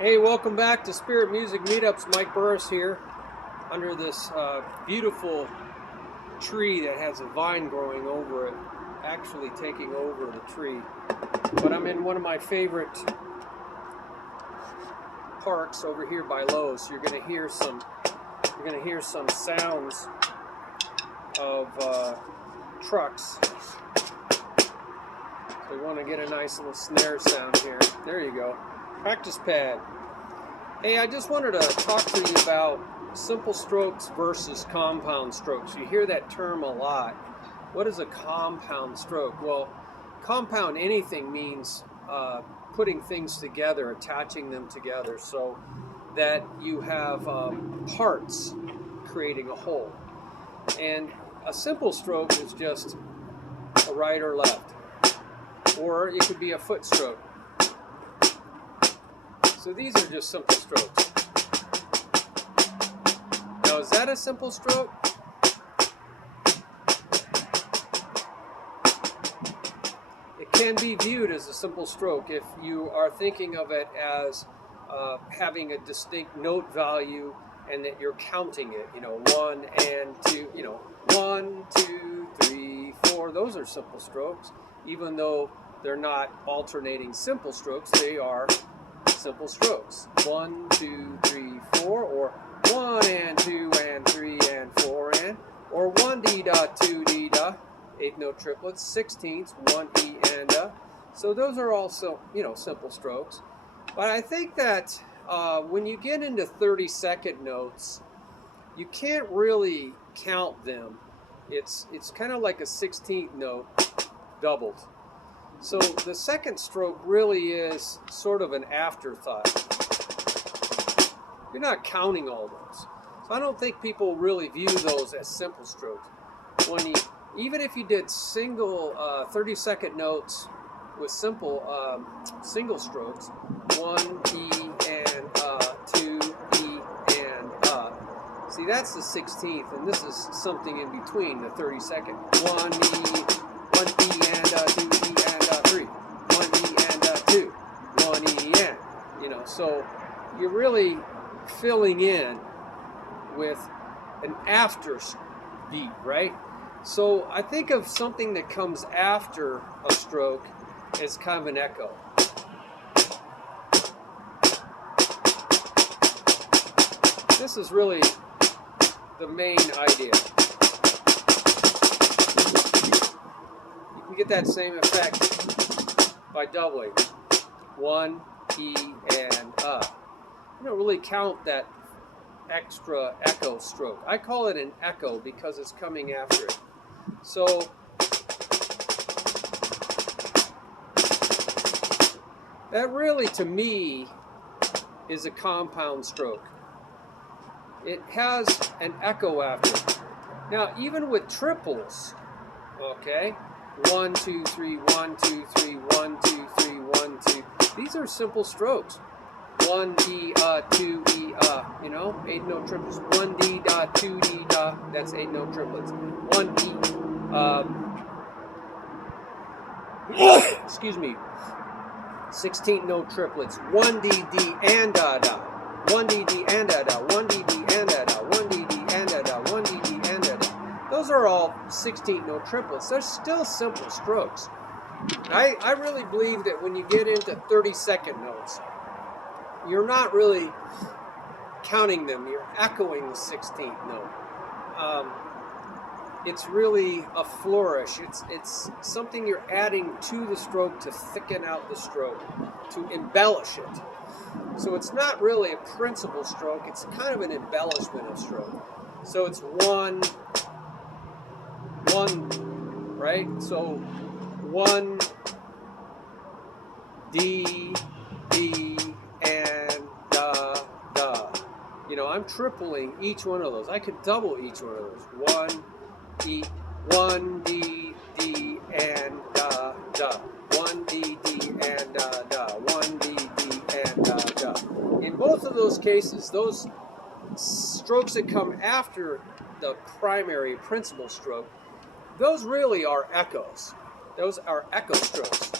Hey, welcome back to Spirit Music Meetups. Mike Burris here under this beautiful tree that has a vine growing over it, actually taking over the tree. But I'm in one of my favorite parks over here by Lowe's. So you're going to hear some sounds of trucks. So we want to get a nice little snare sound here. There you go. Practice pad. Hey, I just wanted to talk to you about simple strokes versus compound strokes. You hear that term a lot. What is a compound stroke? Well, compound anything means putting things together, attaching them together so that you have parts creating a whole. And a simple stroke is just a right or left. Or it could be a foot stroke. So these are just simple strokes. Now, is that a simple stroke? It can be viewed as a simple stroke if you are thinking of it as having a distinct note value and that you're counting it. You know, 1 and 2, 1, 2, 3, 4. Those are simple strokes. Even though they're not alternating simple strokes, they are simple strokes. 1, 2, 3, 4, or 1 and 2 and 3 and 4 and, or 1 D da 2 D da, 8 note triplets, 16ths, 1 E and a. So those are also simple strokes. But I think that when you get into 30-second notes, you can't really count them. It's kind of like a 16th note doubled. So the second stroke really is sort of an afterthought. You're not counting all those. So I don't think people really view those as simple strokes. Even if you did single 30-second notes with simple single strokes, 1 E and 2 E and see, that's the 16th, and this is something in between the 30-second. 1 E, 1 E and 2 E and 3, 1 E and 2, 1 E and, so you're really filling in with an after beat, right? So I think of something that comes after a stroke as kind of an echo. This is really the main idea. You can get that same effect by doubling. 1 E and You don't really count that extra echo stroke. I call it an echo because it's coming after it. So that really, to me, is a compound stroke. It has an echo after it. Now, even with triples, okay, 1, 2, 3, 1, 2, 3, 1, 2, 3, 1, 2. These are simple strokes. 1 D 2 E 8 note triplets. 1 D da 2 D da. That's 8 note triplets. 1 E. Excuse me. 16th note triplets. 1 D D and da da. 1 D D and da da. 1 D D and da da. 1 D D and da da. 1 D D and da da. Those are all 16th note triplets. They're still simple strokes. I really believe that when you get into 30-second notes, you're not really counting them. You're echoing the 16th note. It's really a flourish. It's something you're adding to the stroke to thicken out the stroke, to embellish it. So it's not really a principal stroke. It's kind of an embellishment of stroke. So it's 1, right? So 1 D D and da da. I'm tripling each one of those. I could double each one of those. 1 E, 1 D D and da da. 1 D D and da da. 1 D D and da da. In both of those cases, those strokes that come after the primary principal stroke, those really are echoes. Those are echo strokes.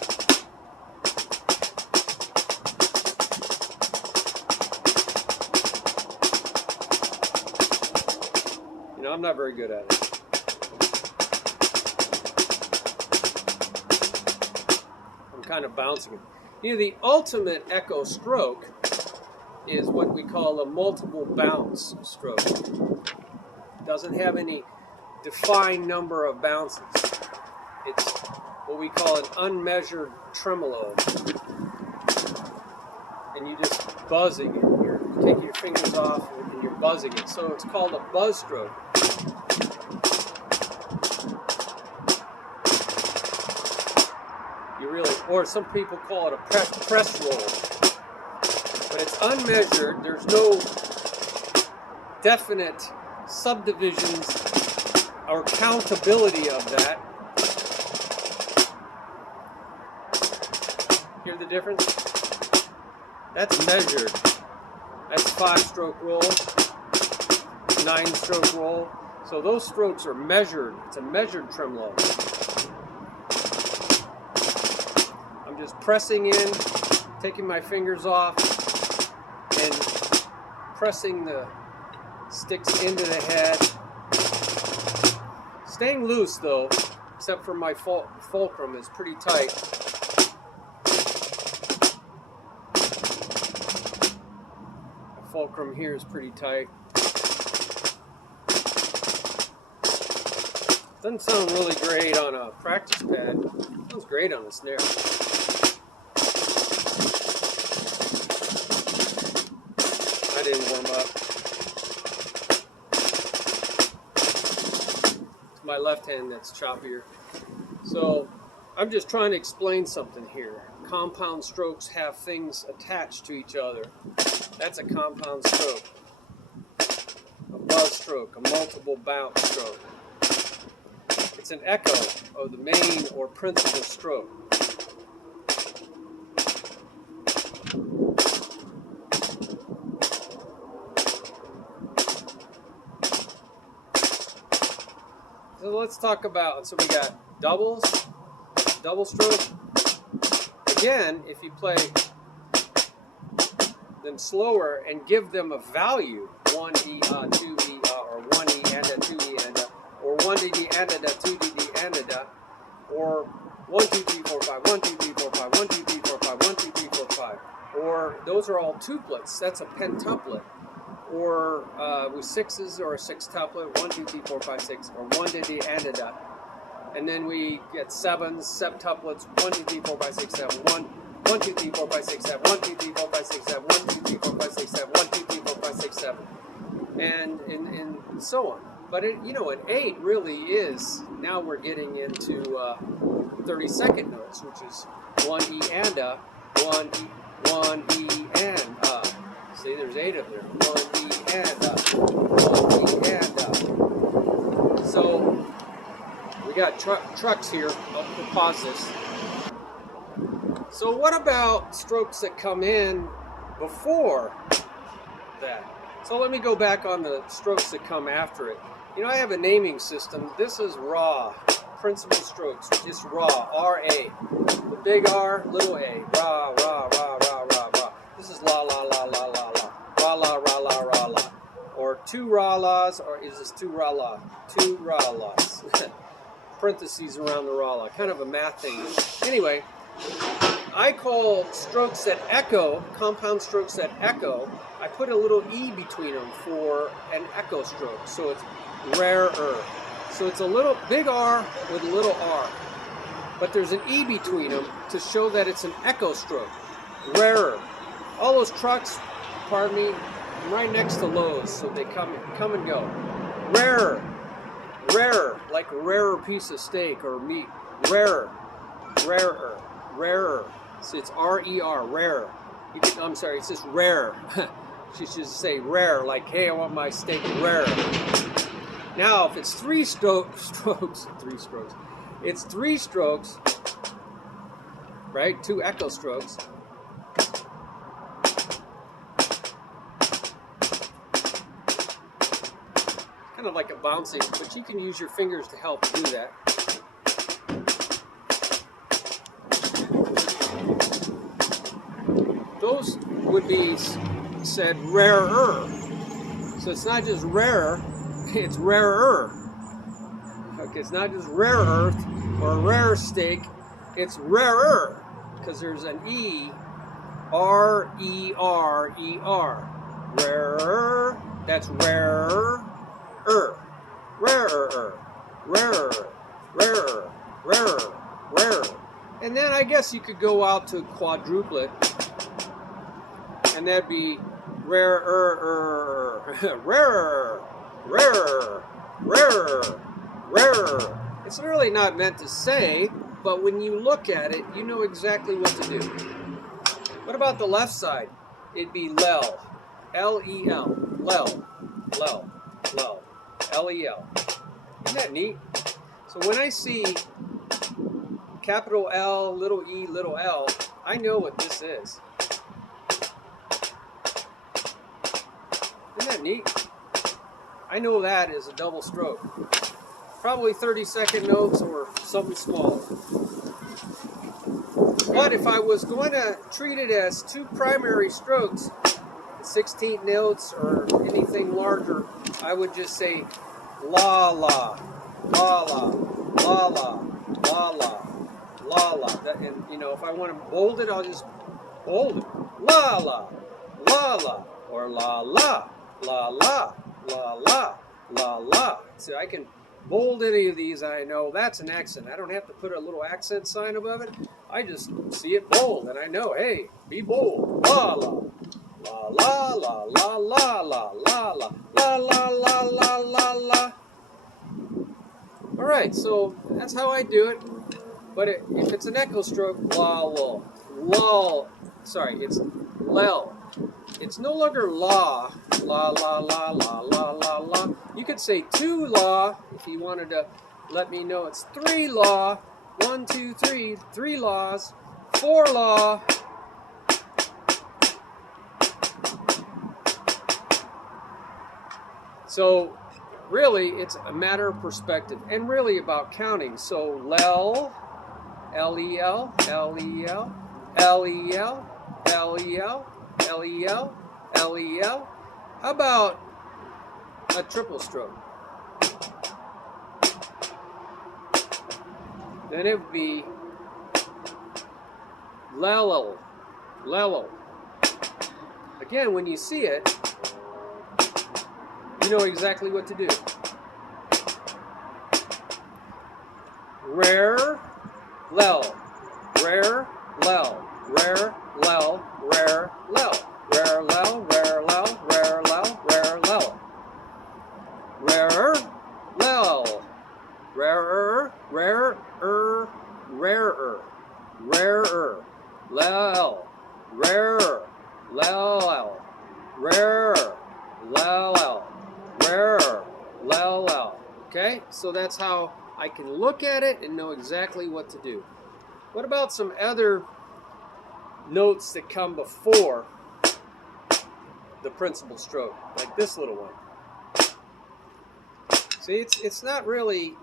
I'm not very good at it. I'm kind of bouncing it. You know, the ultimate echo stroke is what we call a multiple bounce stroke. It doesn't have any defined number of bounces. It's what we call an unmeasured tremolo. And you just buzzing it. You're taking your fingers off and you're buzzing it. So it's called a buzz stroke. You really, or some people call it a press roll. But it's unmeasured. There's no definite subdivisions or countability of that. Hear the difference? That's measured. That's 5-stroke roll, 9-stroke roll. So those strokes are measured. It's a measured tremolo. I'm just pressing in, taking my fingers off, and pressing the sticks into the head. Staying loose though, except for my fulcrum is pretty tight. The fulcrum here is pretty tight. Doesn't sound really great on a practice pad. Sounds great on a snare. I didn't warm up. It's my left hand that's choppier. So I'm just trying to explain something here. Compound strokes have things attached to each other. That's a compound stroke. A buzz stroke, a multiple bounce stroke. It's an echo of the main or principal stroke. So let's talk about, so we got doubles, double stroke. Again, if you play them slower and give them a value, 1 E, 2 E, or 1 E and a 2 E and a, or 1 D D and a 2 D D and a, or 1 2 3 4 5, 1 2 3 4 5, 1 2 3 4 5, 1 2 3 4 5, or those are all tuplets. That's a pentuplet. Or with sixes or a sextuplet, 1 2 3 4 5 6, or 1 D D and a. And then we get sevens, septuplets, 1 2 3 4 5 6 7, 1 2 3 4 5 6 7, 1 2 3 4 5 6 7, 1 2 3 4 5 6 7, 1 2 3 4 5 6 7, and so on. But it, you know, an 8 really is, now we're getting into 32nd notes, which is 1 E and a, 1 E and a. See, there's 8 of them. 1 E and a, 1 E and a. So we got trucks here. I'll pause this. So what about strokes that come in before that? So let me go back on the strokes that come after it. You know, I have a naming system. This is Ra, principal strokes, just Ra, R-A. The big R, little A, Ra, Ra, Ra, Ra, Ra, Ra. This is La.La.La.La.La, Ra.La.Ra.La, or 2 Ra.Las, or is this 2 Ra.La? 2 Ra.Las. Parentheses around the Ra.La, kind of a math thing. Anyway, I call strokes that echo, compound strokes that echo, I put a little E between them for an echo stroke. So it's rarer. So it's a little big R with a little R. But there's an E between them to show that it's an echo stroke. Rarer. All those trucks, pardon me, I'm right next to Lowe's, so they come and go. Rarer. Rarer, like a rarer piece of steak or meat. Rarer. Rarer. Rarer. So it's R-E-R, rare. I'm sorry, it's just rare. She should say rare, like, hey, I want my steak rare. Now, if it's 3 strokes, it's 3 strokes, right? 2 echo strokes. Kind of like a bouncing, but you can use your fingers to help do that. Those would be said rarer. So it's not just rarer, it's rarer. Okay, it's not just rare earth or rare steak, it's rarer because there's an E, R-E-R-E-R. Rarer, that's rarer, rarer, rarer, rarer, rarer, rarer. And then I guess you could go out to quadruplet, and that'd be rarer, rarer, rarer, rarer, rarer. It's really not meant to say, but when you look at it, you know exactly what to do. What about the left side? It'd be Lell, L-E-L, Lell, Lell, Lell, L-E-L. Isn't that neat? So when I see capital L, little e, little l, I know what this is. Isn't that neat? I know that is a double stroke. Probably 30-second notes or something smaller. But if I was going to treat it as two primary strokes, 16th notes or anything larger, I would just say La-La, La-La, La-La, La-La, La-La. And, you know, if I want to bold it, I'll just bold it. La-La, La-La, or La-La, La-La, La-La, La-La. So I can bold any of these, I know that's an accent. I don't have to put a little accent sign above it. I just see it bold, and I know, hey, be bold. La-La, la-la, la-la, la-la, la-la, la-la, la-la, la-la. All right, so that's how I do it. But if it's an echo stroke, la-lul, lull, sorry, it's lell. It's no longer la, la, la, la, la, la, la, la. You could say two la if you wanted to let me know it's three la. 1, 2, 3, 3 laws, 4 law. So really it's a matter of perspective and really about counting. So Lell, L-E-L, L-E-L, L-E-L, L-E-L, L-E-L, L-E-L. How about a triple stroke? Then it would be Lell, Lell. Again, when you see it, you know exactly what to do. Rer.Lel, Rer.Lel, Rer.Lel, Rer.Lel, Rer.Lel, Rer.Lel, Rer.Lel, Rer.Lel, Rer.Lel, rarer, rarer, Lell, Rer.Lel, Rer.Lel, Rer.Lel. Okay, so that's how I can look at it and know exactly what to do. What about some other notes that come before the principal stroke, like this little one? See, it's not really,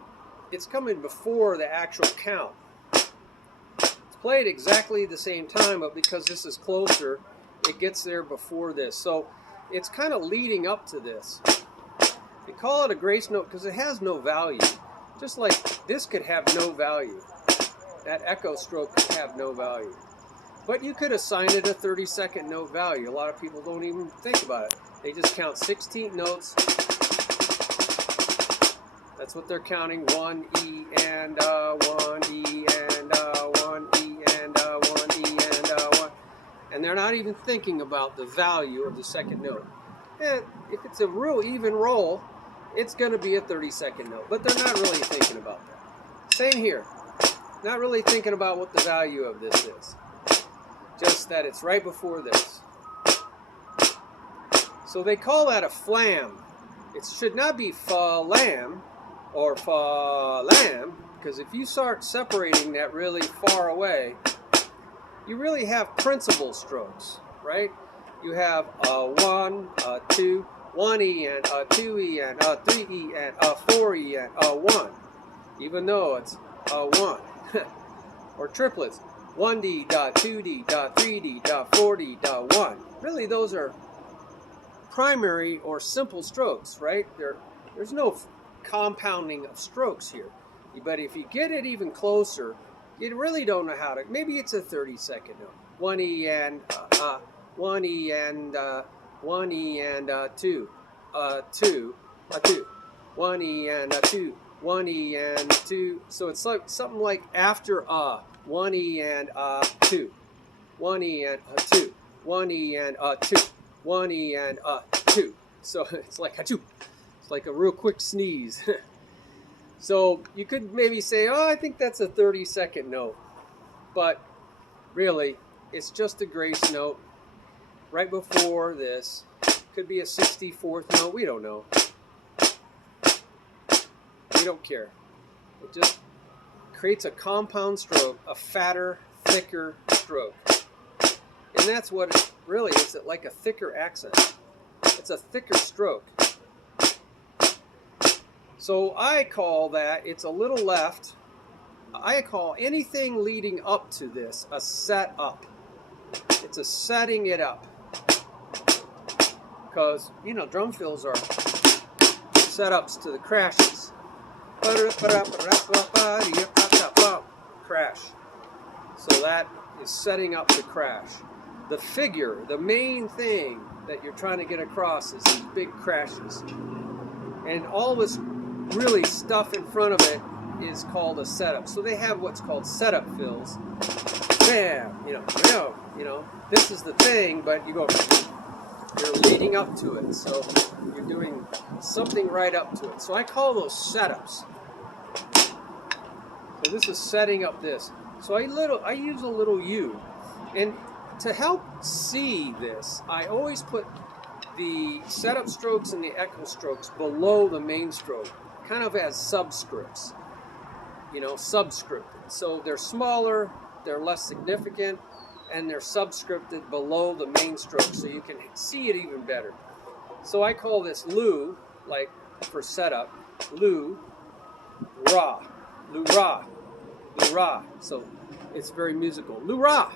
it's coming before the actual count. It's played exactly the same time, but because this is closer, it gets there before this. So it's kind of leading up to this. They call it a grace note because it has no value. Just like this could have no value. That echo stroke could have no value. But you could assign it a 30-second note value. A lot of people don't even think about it. They just count 16 notes. That's what they're counting. 1 E and 1 E and 1 E and 1 E and 1. And they're not even thinking about the value of the second note. And if it's a real even roll, it's going to be a 30-second note. But they're not really thinking about that. Same here. Not really thinking about what the value of this is. Just that it's right before this. So they call that a flam. It should not be fa-lam or fa-lam, because if you start separating that really far away, you really have principal strokes, right? You have a 1, a 2, 1 E and a 2 E and a 3 E and a 4 E and a 1, even though it's a 1. Or triplets, 1D, 2D, 3D, 4D, 1. Really, those are primary or simple strokes, right? They're There's no compounding of strokes here. But if you get it even closer, you really don't know how to. Maybe it's a 30-second note. 1 E and 1 E and 1 E and 2, 2, 2, 1 E and 2, 1 E and 2. So it's like something like after 1 E and 2, 1 E and 2, 1 E and 2, 1 E and 2. So it's like a 2. It's like a real quick sneeze. So you could maybe say, oh, I think that's a 30-second note. But really, it's just a grace note right before this. Could be a 64th note. We don't know. We don't care. It just creates a compound stroke, a fatter, thicker stroke. And that's what it really is. It's like a thicker accent. It's a thicker stroke. So I call that, it's a little left. I call anything leading up to this a set up. It's a setting it up. Because, you know, drum fills are setups to the crashes. Crash. So that is setting up the crash. The figure, the main thing that you're trying to get across is these big crashes. And all this really stuff in front of it is called a setup. So they have what's called setup fills. Bam, you know, this is the thing, but you're leading up to it. So you're doing something right up to it. So I call those setups. So this is setting up this. So I use a little U. And to help see this, I always put the setup strokes and the echo strokes below the main stroke, kind of as subscripts, you know, subscripted. So they're smaller, they're less significant, and they're subscripted below the main stroke so you can see it even better. So I call this Lu, like for setup, Lu.Ra, Lu.Ra, Lu.Ra. So it's very musical. Lu.Ra,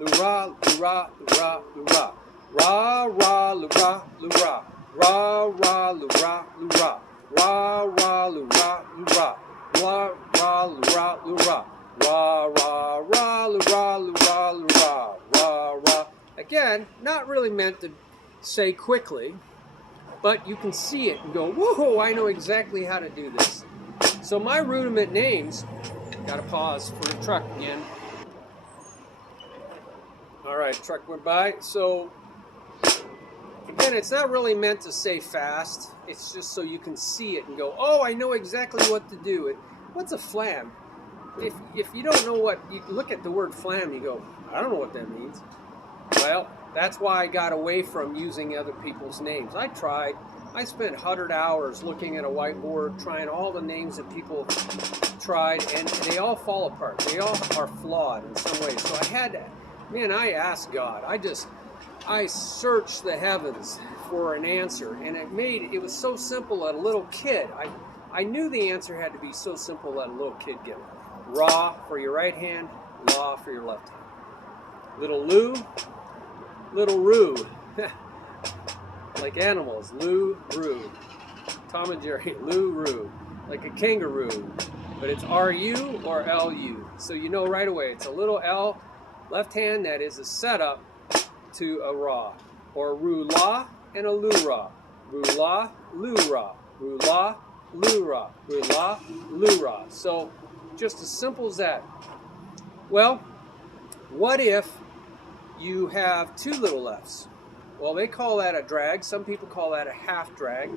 Lu.Ra, Lu.Ra, Lu.Ra, Lu.Ra. Ra.La.Ra.La, Ra.La.Ra.La, Ra.La.Ra.La, Ra.La.Ra.La, Ra.La.Ra.La, Ra.Ra. Again, not really meant to say quickly, but you can see it and go, whoa, I know exactly how to do this. So my rudiment names, gotta pause for the truck again. All right, truck went by. So again, it's not really meant to say fast. It's just so you can see it and go, oh, I know exactly what to do. What's a flam? If you don't know what, you look at the word flam, you go, I don't know what that means. Well, that's why I got away from using other people's names. I tried. I spent 100 hours looking at a whiteboard, trying all the names that people tried, and they all fall apart. They all are flawed in some ways. So I had to, man, I asked God. I searched the heavens for an answer, and it was so simple that a little kid, I knew the answer had to be so simple that a little kid get it. Ra for your right hand, La for your left hand. Little Lu, little Ru. Like animals, Lu, Ru. Tom and Jerry, Lu, Ru. Like a kangaroo, but it's R-U or L-U. So you know right away, it's a little L, left hand, that is a setup to a Ra, or Ru.La and a Lu.Ra, Ru.La, Lu.Ra, Ru.La, Lu.Ra, Ru.La, Lu.Ra. So just as simple as that. Well, what if you have two little F's? Well, they call that a drag. Some people call that a half drag.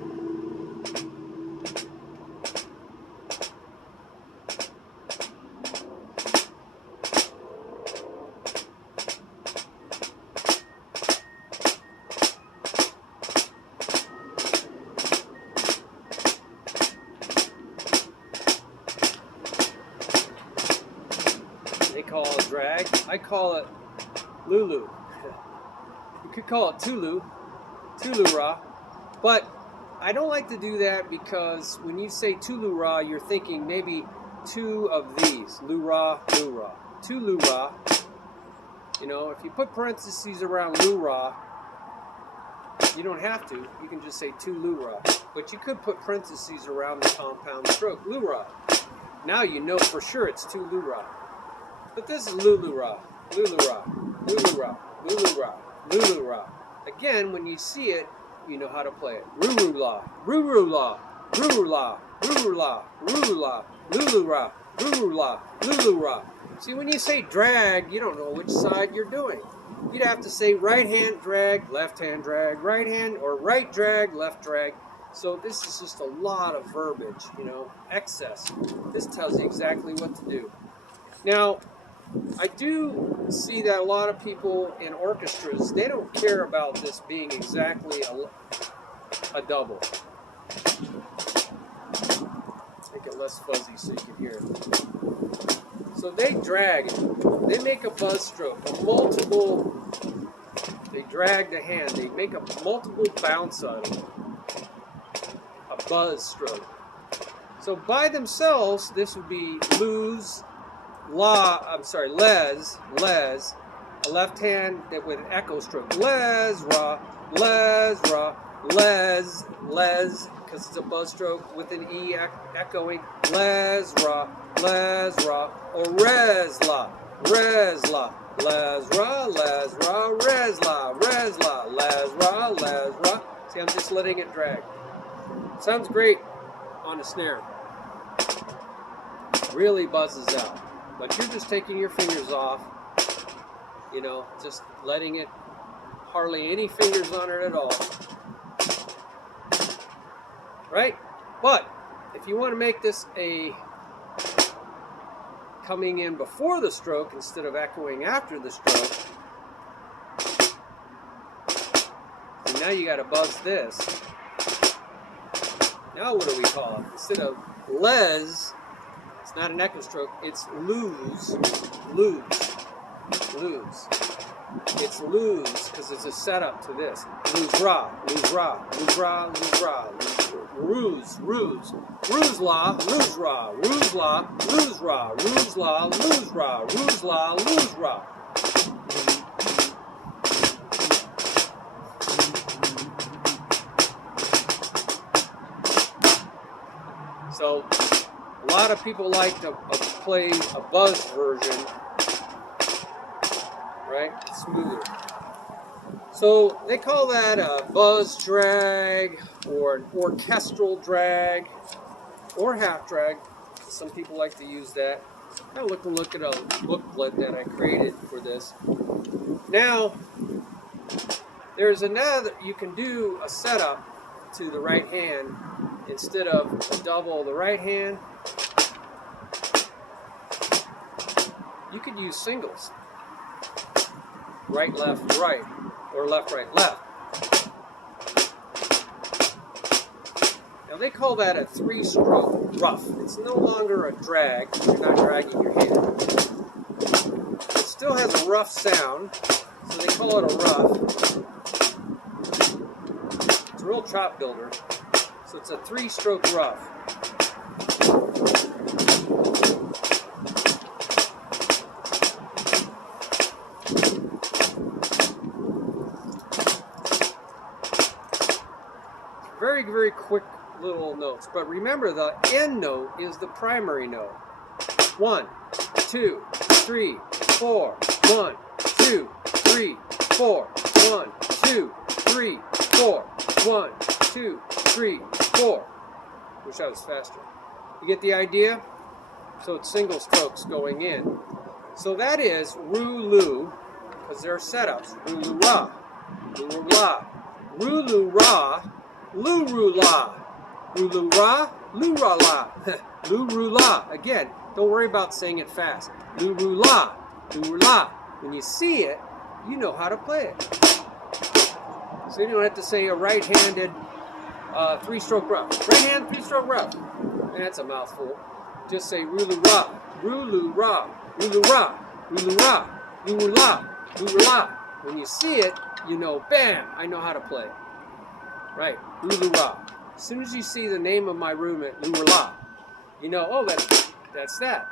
They call it drag. I call it Lulu. You could call it Tulu, Tulu-Ra, but I don't like to do that because when you say Tulu-Ra, you're thinking maybe two of these, Lu.Ra, Lu.Ra, Tulu-Ra. You know, if you put parentheses around Lu.Ra, You don't have to. You can just say to Lu.Ra. But you could put parentheses around the compound stroke, Lu.Ra. Now you know for sure it's to Lu.Ra. But this is Lu.Ra, Lu.Ra, Lu.Ra, Lu.Ra, Lu.Ra. Again, when you see it, you know how to play it. Ru.La, Ru.La, Ru.La, Ru.La, Ru.La, Lu.Ra, Ru.La, Lu.Ra. See, when you say drag, you don't know which side you're doing. You'd have to say right hand drag, left hand drag, right hand, or right drag, left drag. So this is just a lot of verbiage, you know, excess. This tells you exactly what to do. Now, I do see that a lot of people in orchestras, they don't care about this being exactly a double. Make it less fuzzy so you can hear it. So they drag it. They make a buzz stroke, they drag the hand, they make a multiple bounce out of it. A buzz stroke. So by themselves, this would be les, a left hand with an echo stroke. Les.Ra, Les.Ra, Les, because it's a buzz stroke with an E echoing. Les.Ra, Les.Ra, or Res.La, Res.La, Les.Ra, Les.Ra, Res.La, Res.La, Les.Ra, Les.Ra. See, I'm just letting it drag. Sounds great on a snare. Really buzzes out. But you're just taking your fingers off, you know, just letting it, hardly any fingers on it at all. Right? But if you want to make this a coming in before the stroke instead of echoing after the stroke, so now you got to buzz this. Now what do we call it? Instead of les, it's not an echo stroke, it's lose. It's lose because it's a setup to this. Lose.Ra, Lose.Ra, Lose.Ra, Lose.Ra, Ruse.La, Lose.Ra, Ruse.La, Lose.Ra, Ruse.La, Lose.Ra, Ruse.La, Lose.Ra. So a lot of people like to play a buzz version, right? Smoother. So they call that a buzz drag or an orchestral drag or half drag. Some people like to use that. I'll look at a booklet that I created for this. Now, there's another, you can do a setup to the right hand. Instead of a double the right hand, you could use singles. Right, left, right, or left, right, left. Now they call that a 3-stroke rough. It's no longer a drag. You're not dragging your hand. It still has a rough sound, so they call it a rough. It's a real chop builder. So it's a 3-stroke rough. Very, very quick little notes. But remember, the end note is the primary note. 1, 2, 3, 4. 1, 2, 3, 4. 1, 2, 3, 4. 1, 2, 3, 4. Wish I was faster. You get the idea? So it's single strokes going in. So that is Ru-Lu, because there are setups. Ru-Lu-Ra, Lu-Ru-La, Ru-Lu-Ra, Lu-Ru-La, Ru-Lu-Ra, Lu-Ra.La, Lu-Ru-La. Again, don't worry about saying it fast. Lu-Ru-La, Lu-Ru-La. When you see it, you know how to play it. So you don't have to say a right-handed 3-stroke rough. Right hand, 3-stroke rough. That's a mouthful. Just say Ru-Lu-Ra, Ru-Lu-Ra, Ru-Lu-Ra, Ru-Lu-Ra, Ru-Lu-La, Ru-Lu-La. When you see it, you know, bam, I know how to play. Right, Ru-Lu-Ra. As soon as you see the name of my rudiment, Lu.Ra.La, you know, oh, that's that.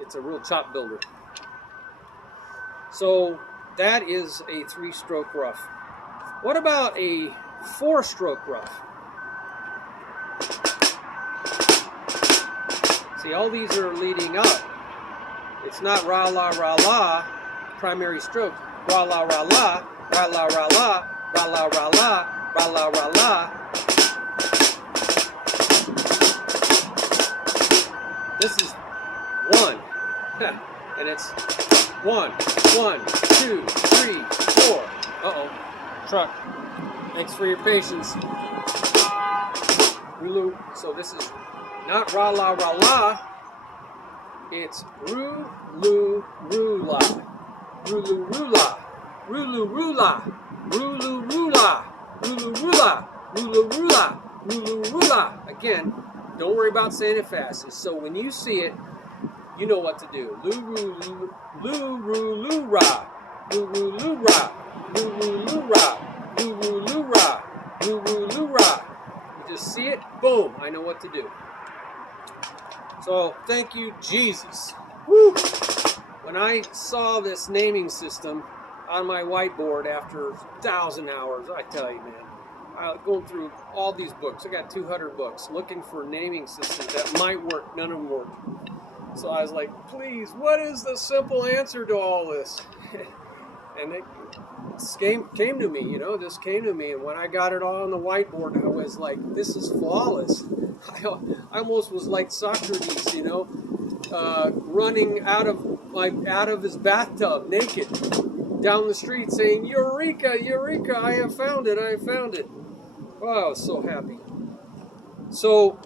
It's a real chop builder. So that is a 3-stroke rough. What about a 4-stroke rough? See, all these are leading up. It's not Ra.La.Ra.La, primary stroke. Ra.La.Ra.La, Ra.La.Ra.La, Ra.La.Ra.La, Ra.La.Ra.La. This is 1. And it's 1, 1, 2, 3, 4. Uh-oh. Truck. Thanks for your patience. So this is not Ra.La.Ra.La. It's Ru.Lu.Ru.La. Ru.Lu.Ru.La. Ru.Lu.Ru.La. Ru.Lu.Ru.La. Ru.Lu.Ru.La. Ru.Lu.Ru.La. Ru.Lu.Ru.La. Again, don't worry about saying it fast. So when you see it, you know what to do. Lu.Ru.Lu.Ra. Lu.Ru.Lu.Ra. Lu.Ru.Lu.Ra. Lu.Ru.Lu.Ra. Lu.Ru.Lu.Ra. You just see it, boom, I know what to do. So, thank you, Jesus. Woo! When I saw this naming system on my whiteboard after 1,000 hours, I tell you, man, I was going through all these books. I got 200 books looking for naming systems that might work. None of them worked. So I was like, please, what is the simple answer to all this? And it came to me, this came to me. And when I got it all on the whiteboard, I was like, this is flawless. I almost was like Socrates, running out of his bathtub naked down the street saying, Eureka, Eureka, I have found it, I have found it. Oh, I was so happy. So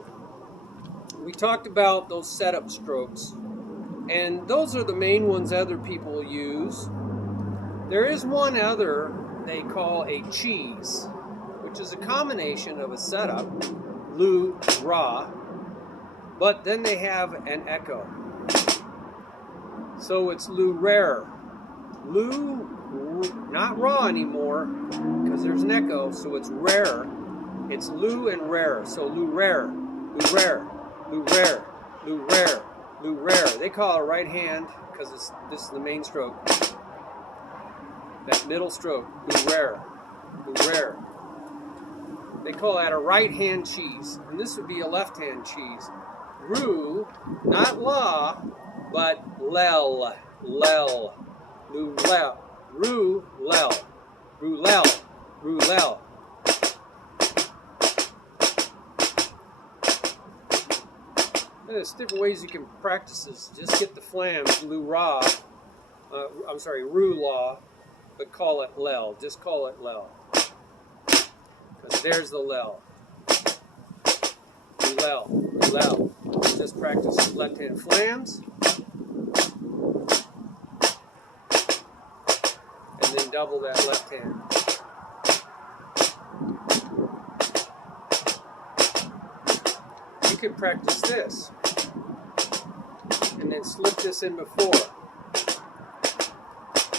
we talked about those setup strokes, and those are the main ones other people use. There is one other they call a cheese, which is a combination of a setup, Lu, Ra, but then they have an echo. So it's Lu.Rer. Lu, not Ra anymore, because there's an echo, so it's Rer. It's Lu and Rer. So Lu.Rer, Lu.Rer, Lu.Rer, Lu.Rer, Lu.Rer. They call it right hand because this is the main stroke. That middle stroke, Lu.Rer, Lu.Rer. They call that a right hand cheese, and this would be a left hand cheese. Ru, not La, but Lell, Lell, Lu.Lel, Ru.Lel, Ru.Lel, Ru.Lel. There's different ways you can practice this. Just get the flams, Lu.Ra, Ru.La, but call it Lell. Just call it Lell. Because there's the Lell. Lell, Lell. Just practice left hand flams. And then double that left hand. You can practice this. And then slip this in before.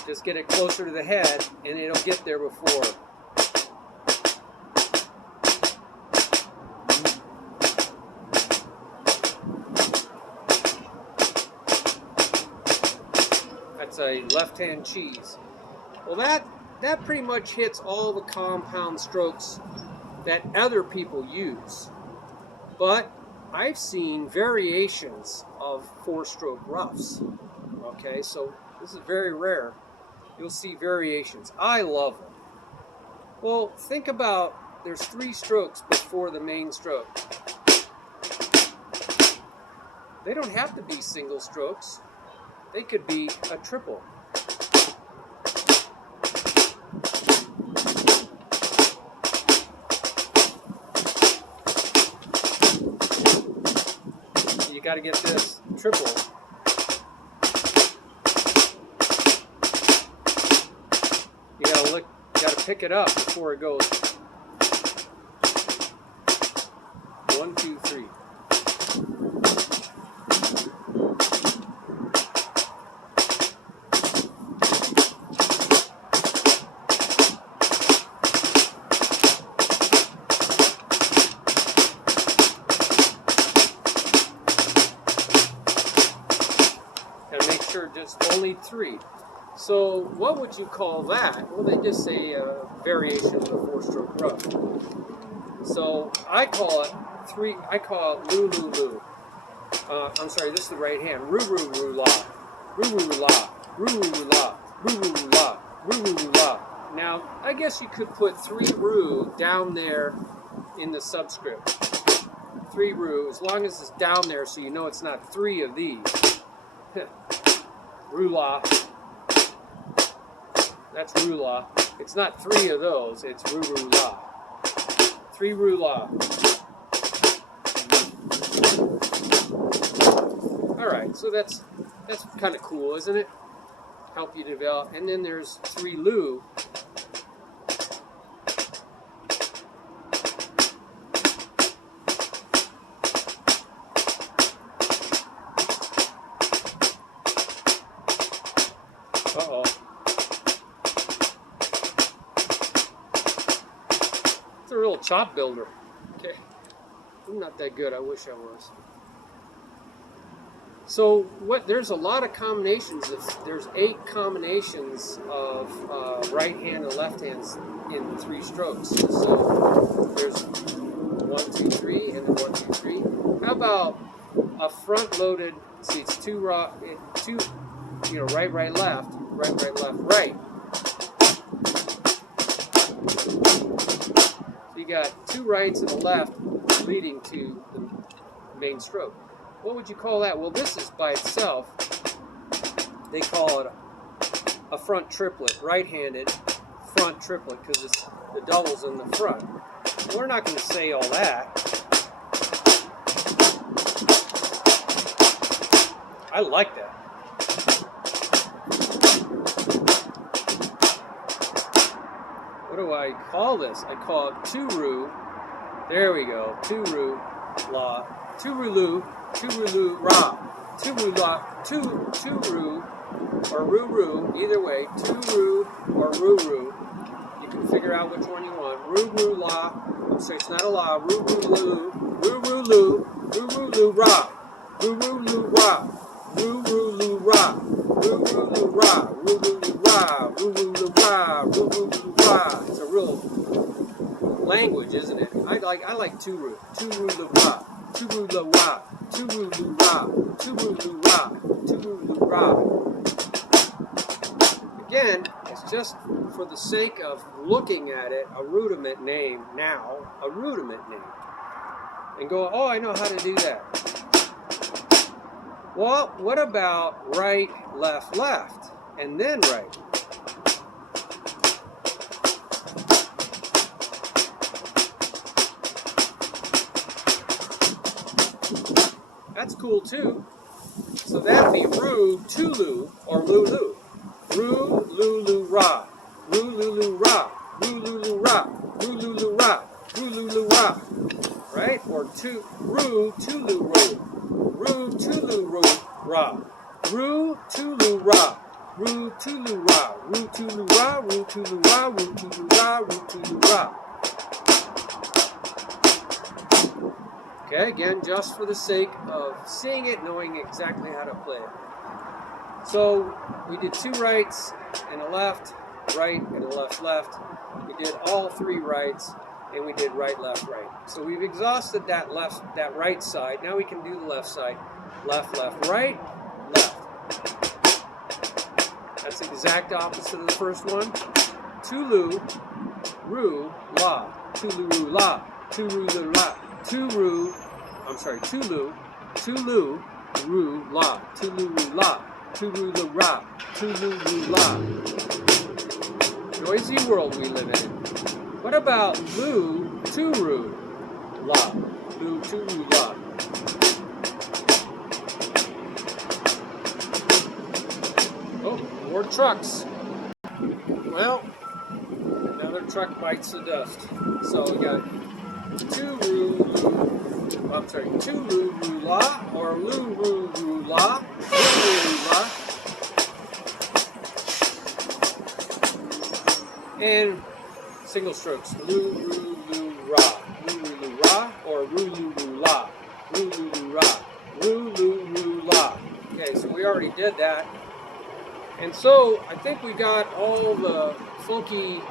Just get it closer to the head and it'll get there before. That's a left-hand cheese. Well, that pretty much hits all the compound strokes that other people use. But I've seen variations of 4-stroke roughs. Okay, so this is very rare. You'll see variations. I love them. Well, think about, there's 3 strokes before the main stroke. They don't have to be single strokes. They could be a triple. You got to get this triple. You got to pick it up before it goes 1, 2, 3. Just only 3. So what would you call that? Well, they just say a variation of the 4-stroke rub. So I call it Lu-Lu-Lu. I'm sorry, this is the right hand. Ru-Ru-Ru-La. Ru-Ru-Ru-La. Ru-Ru-Ru-La. Ru-Ru-Ru-La. Ru-Ru-Ru-La. Now, I guess you could put 3 Ru down there in the subscript. 3 Ru, as long as it's down there so you know it's not 3 of these. Ru-La. That's Ru-La. It's not 3 of those, it's Ru-Ru-La. 3 Ru-La. Alright, so that's kind of cool, isn't it? Help you develop. And then there's 3 Lu. Uh-oh. It's a real chop builder. Okay. I'm not that good. I wish I was. So there's a lot of combinations. There's 8 combinations of right hand and left hands in 3 strokes. So there's 1, 2, 3, and then 1, 2, 3. How about a front-loaded? See, it's 2 right, right, left, right, left, right. So you got 2 rights and a left leading to the main stroke. What would you call that? Well, this is by itself. They call it a front triplet, right-handed front triplet, because it's the doubles in the front. We're not going to say all that. I like that. What do I call this? I call it 2 Ru. There we go. 2 Ru.La. 2 Ru.Lu. 2 Ru.Lu.Ra. 2 Ru.La. 2 Ru or Ru. Either way, 2 Ru or Ru. You can figure out which one you want. Ru.La. I'm sorry, it's not a la. Ru.Lu. Ru.Lu. Ru.Lu.Ra. Ru.Lu.Ra. Ru.Lu.Ra. Ru.Lu.Ra. Ru.Lu.Ra. Ru.Lu.Ra. Ru.Lu.Ra. It's a real language, isn't it? I like 2 Ru. 2 Ru.Lu.Ra. 2 Ru.Lu.Ra. 2 Ru.Lu.Ra. 2 Ru.Lu.Ra. 2 Ru.Lu.Ra. Again, it's just for the sake of looking at it, a rudiment name now, a rudiment name. And go, oh, I know how to do that. Well, what about right, left, left, and then right? That's cool too. So that'd be Ru.Tu.Lu or Lu.Lu. Ru.Lu.Lu.Ra. Ru.Lu.Lu.Ra. Ru.Lu.Lu.Ra. Ru.Lu.Lu.Ra. Ru.Lu.Lu.Ra. Right? Or Ru.Tu.Lu.Ru. Ru.Tu.Lu.Ru.Ra. Ru.Tu.Lu.Ra. Ru.Tu.Lu.Ra. Ru.Tu.Lu.Ra. Ru.Tu.Lu.Ra. Ru.Tu.Lu.Ra. Ru.Tu.Lu.Ra. Okay, again, just for the sake of seeing it, knowing exactly how to play it. So we did 2 rights and a left, right, and a left, left. We did all 3 rights, and we did right, left, right. So we've exhausted that right side. Now we can do the left side. Left, left, right, left. That's the exact opposite of the first one. 2 Lu, Ru.La. 2 Lu, Ru.La. 2 Ru.La. 2 Ru, I'm sorry, 2 Lu, 2 Lu, Ru.La. 2 Lu, Ru.La. 2 Ru.La. 2 Lu, Ru.La. Noisy world we live in. What about Lu.Tu.Ru.La? Lu.Tu.Ru.La. Oh, more trucks. Well, another truck bites the dust. So we got 2 Lu.Ru.La or Lu.Ru.La. Lu.Ru.La. And single strokes. Lu.Ru.Lu.Ra. Lu.Ru.Lu.Ra or Ru.Lu.Lu.La. Ru.Lu.Lu.Ra. Ru.Lu.Lu.La. Okay, so we already did that. And so I think we got all the funky,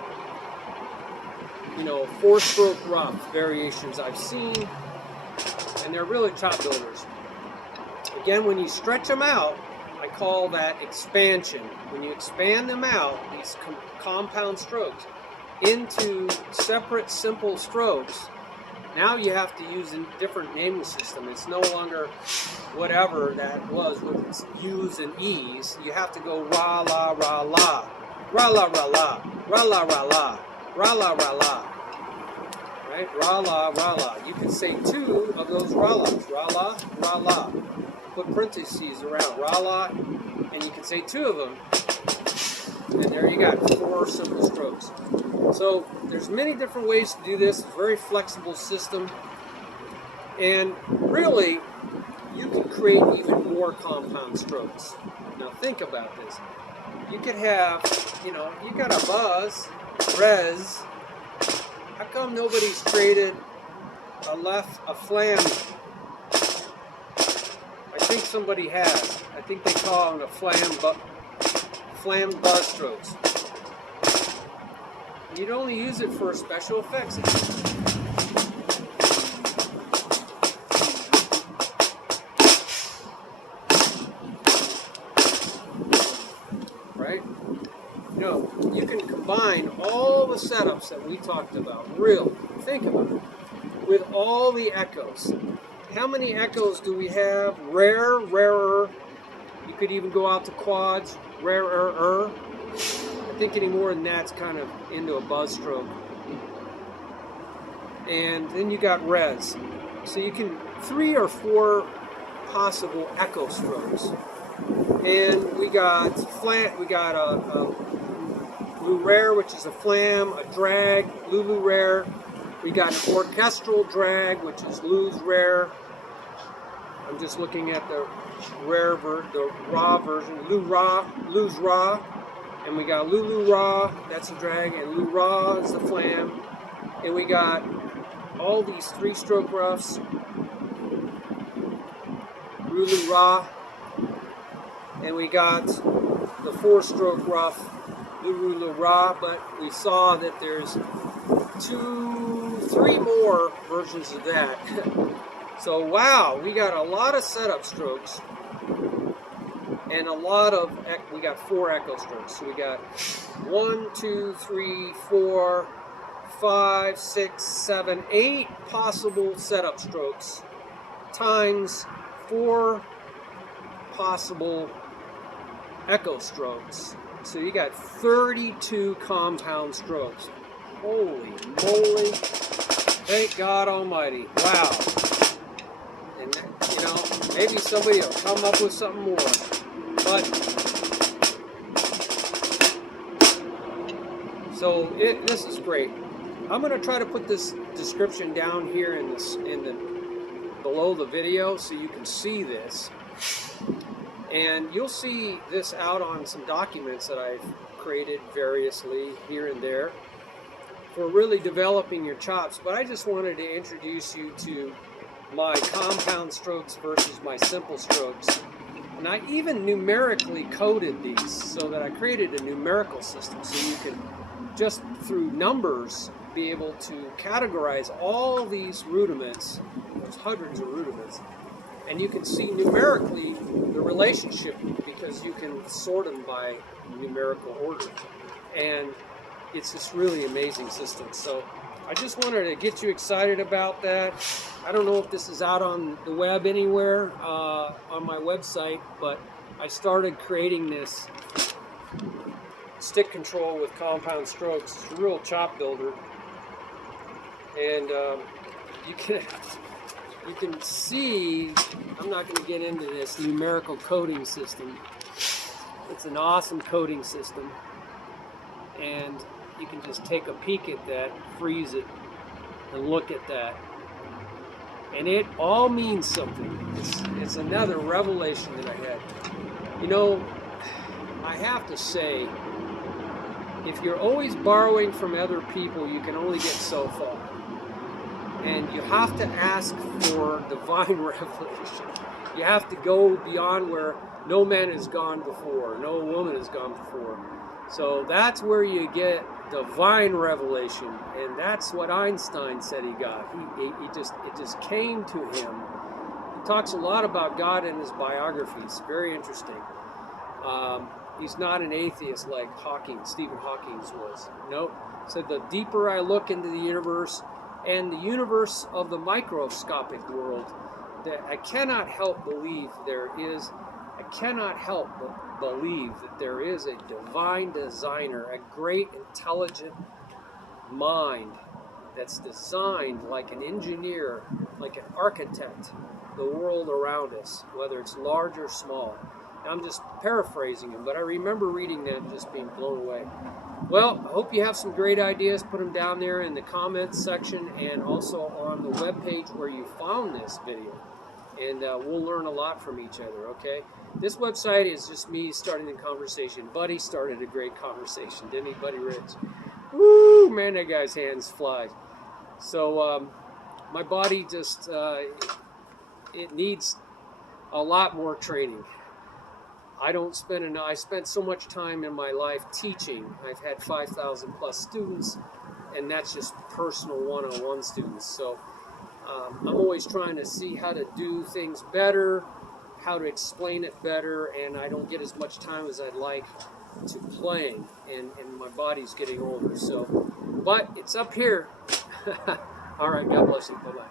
you know, 4-stroke rough variations I've seen, and they're really chop builders. Again, when you stretch them out, I call that expansion. When you expand them out, these compound strokes, into separate simple strokes, now you have to use a different naming system. It's no longer whatever that was with its U's and E's. You have to go Ra.La.Ra.La, Ra.La.Ra.La, Ra.La.Ra.La, Ra.La.Ra.La, right? Ra.La.Ra.La. You can say 2 of those Ra.Las, Ra.La.Ra.La. Put parentheses around Ra.La, and you can say 2 of them. And there you got 4 simple strokes. So there's many different ways to do this. It's a very flexible system. And really, you can create even more compound strokes. Now think about this. You could have, you know, you got a buzz, res. How come nobody's created a flam? I think somebody has. I think they call them a flam bar strokes. You'd only use it for special effects. Right? No, you can combine all the setups that we talked about, really, think about it, with all the echoes. How many echoes do we have? Rare, rarer. You could even go out to quads, Rer.Lel.Rer.Lel. I think any more than that's kind of into a buzz stroke. And then you got res. So you can 3 or 4 possible echo strokes. And we got flat. We got a Lou-Rare, which is a flam, a drag, Lou-Rare. We got an orchestral drag, which is Lou's rare. I'm just looking at the the Ra version, Lou's Ra. And we got Ra, that's a drag, and Ra is the flam. And we got all these 3-stroke roughs, Ra. And we got the 4-stroke rough, Ra, but we saw that there's 3 more versions of that. So wow, we got a lot of setup strokes and a lot of, we got 4 echo strokes. So we got 1, 2, 3, 4, 5, 6, 7, 8 possible setup strokes times 4 possible echo strokes. So you got 32 compound strokes. Holy moly. Thank God Almighty. Wow. And, you know, maybe somebody will come up with something more. But, so this is great. I'm going to try to put this description down here below the video so you can see this. And you'll see this out on some documents that I've created variously here and there for really developing your chops. But I just wanted to introduce you to my compound strokes versus my simple strokes. And I even numerically coded these so that I created a numerical system so you can just through numbers be able to categorize all these rudiments. There's hundreds of rudiments. And you can see numerically the relationship because you can sort them by numerical order. And it's this really amazing system. So I just wanted to get you excited about that. I don't know if this is out on the web anywhere, on my website, but I started creating this stick control with compound strokes. It's a real chop builder. And you can see, I'm not going to get into this numerical coding system. It's an awesome coding system. And you can just take a peek at that, freeze it, and look at that. And it all means something. It's another revelation that I had. You know, I have to say, if you're always borrowing from other people, you can only get so far. And you have to ask for divine revelation. You have to go beyond where no man has gone before, no woman has gone before. So that's where you get divine revelation, and that's what Einstein said he got. It just came to him. He talks a lot about God in his biographies. Very interesting. He's not an atheist like Stephen Hawking was. Nope. Said the deeper I look into the universe and the universe of the microscopic world, that I cannot help believe but believe that there is a divine designer, a great intelligent mind that's designed like an engineer, like an architect, the world around us, whether it's large or small. I'm just paraphrasing him, but I remember reading that and just being blown away. Well, I hope you have some great ideas. Put them down there in the comments section and also on the webpage where you found this video. And we'll learn a lot from each other, okay? This website is just me starting the conversation. Buddy started a great conversation, didn't he, Buddy Rich? Woo, man, that guy's hands fly. So my body just, it needs a lot more training. I spent so much time in my life teaching. I've had 5,000 plus students, and that's just personal one-on-one students. So I'm always trying to see how to do things better, how to explain it better, and I don't get as much time as I'd like to playing, and my body's getting older. So, but it's up here. All right, God bless you. Bye-bye.